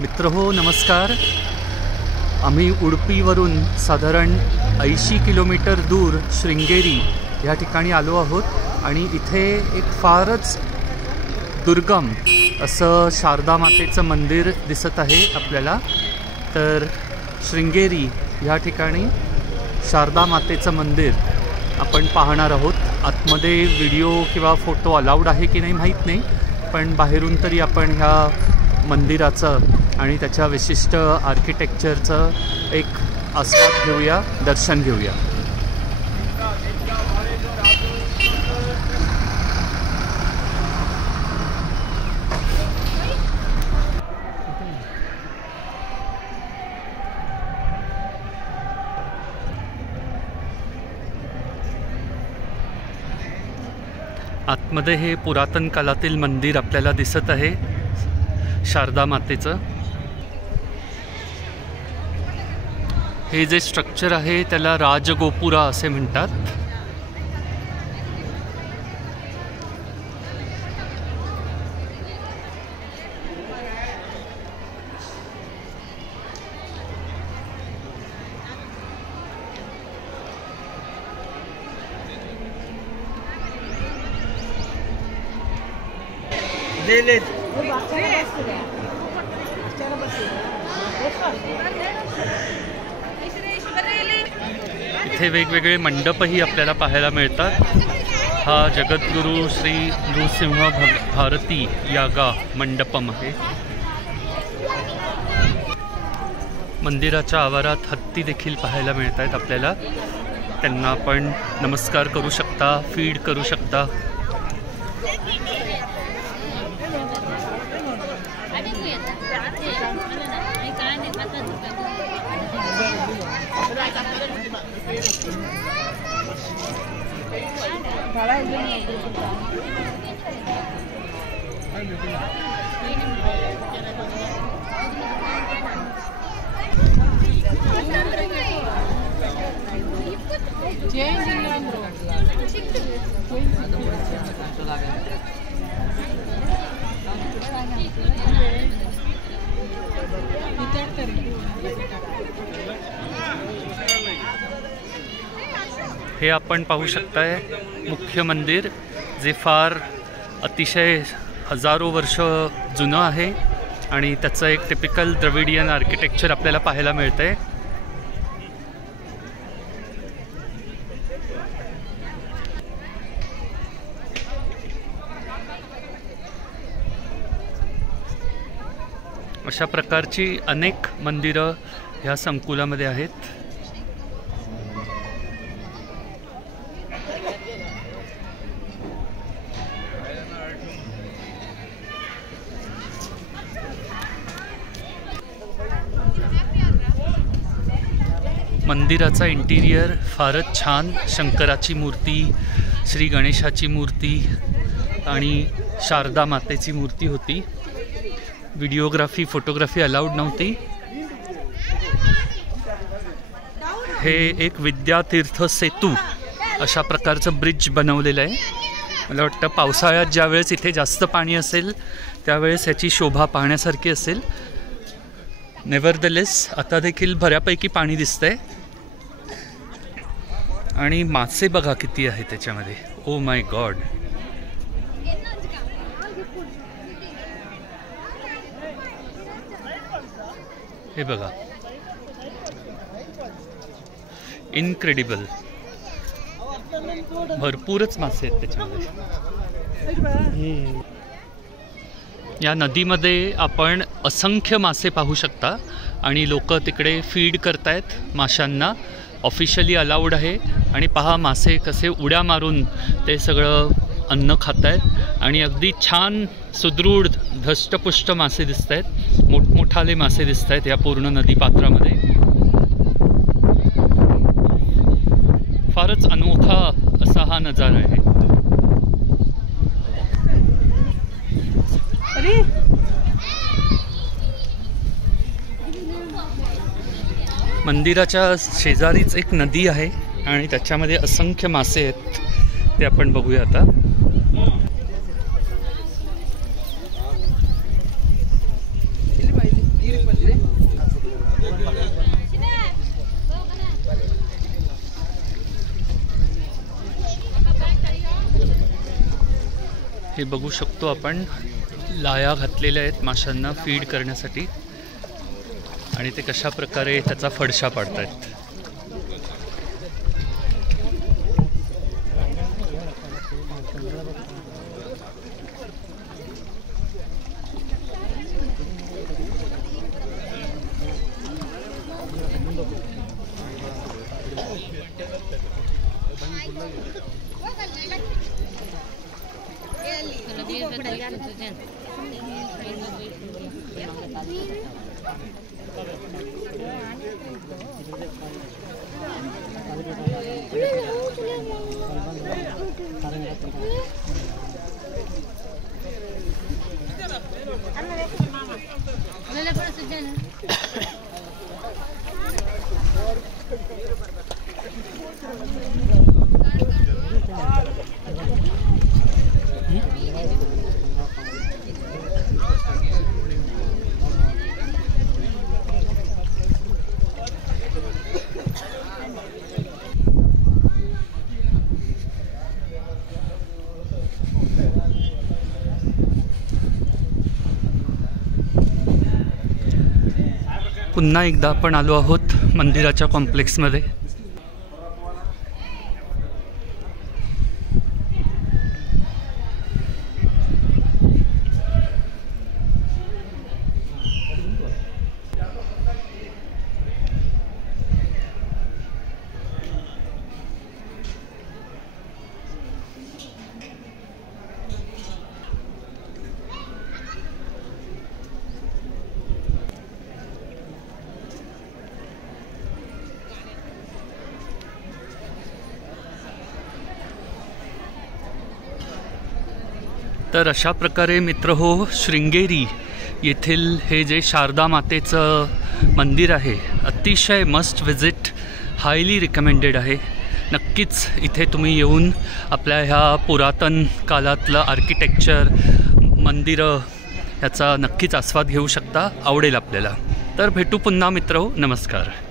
मित्रहो नमस्कार। आम्ही उडुपीवरून साधारण 80 किलोमीटर दूर शृंगेरी या ठिकाणी आलो आहोत आणि इथे एक फारच दुर्गम असं शारदा मातेचं मंदिर दिसत आहे आपल्याला। तर शृंगेरी या ठिकाणी शारदा मातेचं मंदिर आपण पाहणार आहोत। आतमध्ये व्हिडिओ किंवा फोटो अलाउड आहे की नाही माहीत नाही, पण बाहेरून तरी आपण ह्या मंदिराचं आणि त्याच्या विशिष्ट आर्किटेक्चरचं एक आस्वाद घेऊया, दर्शन घेऊया। आतमध्ये हे पुरातन काळातील मंदिर आपल्याला दिसत आहे शारदा मातेचं। हे जे स्ट्रक्चर आहे त्याला राजगोपुरा असे म्हणतात। इथे वेगवेगळे मंडपही आपल्याला पाहायला मिळतात। हा जगद्गुरु श्री नृसिंह भारती यागा मंडपम आहे। मंदिराच्या आवारात हत्ती देखील पाहायला मिळत आहेत आपल्याला। त्यांना आपण नमस्कार करू शकता, फीड करू शकता। हे आपण पाहू शकताय मुख्य मंदिर, जे फार अतिशय हजारो वर्ष जुनं आहे आणि त्याचं एक टिपिकल द्रविडियन आर्किटेक्चर आपल्याला पाहायला मिळतंय। अशा प्रकारची अनेक मंदिरं ह्या संकुलामध्ये आहेत। मंदिराचा इंटिरियर फारच छान। शंकराची मूर्ती, श्री गणेशाची मूर्ती आणि शारदा मातेची मूर्ती होती। व्हिडिओग्राफी, फोटोग्राफी अलाउड नव्हती। हे एक विद्यातीर्थ सेतू अशा प्रकारचं ब्रिज बनवलेलं आहे। मला वाटतं पावसाळ्यात ज्यावेळेस इथे जास्त पाणी असेल त्यावेळेस ह्याची शोभा पाहण्यासारखी असेल। नेव्हरदलेस आता देखील बऱ्यापैकी पाणी दिसतंय आणि मासे बघा किती आहे त्याच्यामध्ये। Oh my God. हे बघा, इनक्रेडिबल, भरपूरच मासे आहेत त्याच्यामध्ये। या नदीमध्ये आपण असंख्य मासे पाहू शकता आणि लोक तिकडे फीड करतायत माशांना। ऑफिशियली अलाउड आहे आणि पहा मासे कसे उड्या मारून ते सगळं अन्न खात आहेत आणि अगदी छान सुदृढ धष्टपुष्ट मासे दिसत आहेत। मोठमोठाले मासे दिसत आहेत या पूर्ण नदीपात्रामध्ये। फारच अनोखा असा हा नजारा आहे। मंदिराच्या शेजारीच एक नदी आहे आणि त्याच्यामध्ये असंख्य मासे आहेत, ते आपण बघूया आता। हे बघू शकतो आपण, लाया घातलेल्या आहेत माशांना फीड करण्यासाठी आणि ते कशा प्रकारे त्याचा फडशा पाडतायत. पुन्हा एकदा आपण आलो आहोत मंदिराच्या कॉम्प्लेक्समध्ये. तर अशा प्रकारे मित्रहो, शृंगेरी येथील हे जे शारदा मातेचं मंदिर आहे, अतिशय मस्ट विजिट, हायली रिकमेंडेड आहे. नक्कीच इथे तुम्ही येऊन आपल्या ह्या पुरातन काळातलं आर्किटेक्चर, मंदिरं ह्याचा नक्कीच आस्वाद घेऊ शकता. आवडेल आपल्याला. तर भेटू पुन्हा मित्रहो. नमस्कार.